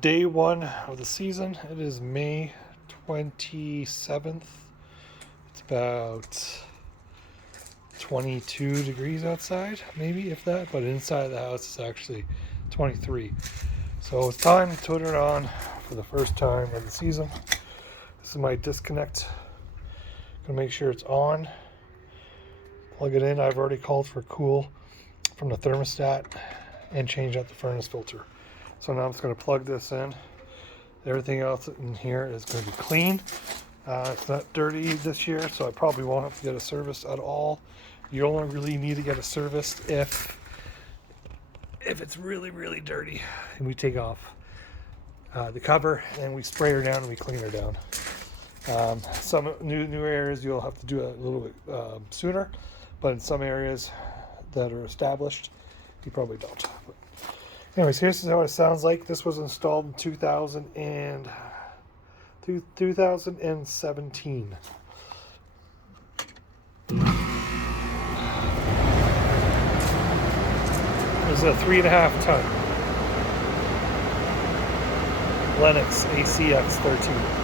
Day one of the season. It is May 27th. It's about 22 degrees outside, maybe, if that, but inside the house it's actually 23. So it's time to turn it on for the first time of the season. This is my disconnect. Gonna make sure it's on. Plug it in. I've already called for cool from the thermostat and change out the furnace filter. So now I'm just going to plug this in. Everything else in here is going to be clean. It's not dirty this year, so I probably won't have to get a service at all. You only really need to get a service if it's really, really dirty. And we take off the cover and we spray her down and we clean her down. Some new areas you'll have to do it a little bit sooner, but in some areas that are established, you probably don't. But anyways, here's what it sounds like. This was installed in 2017. It's a 3.5 ton Lennox ACX13.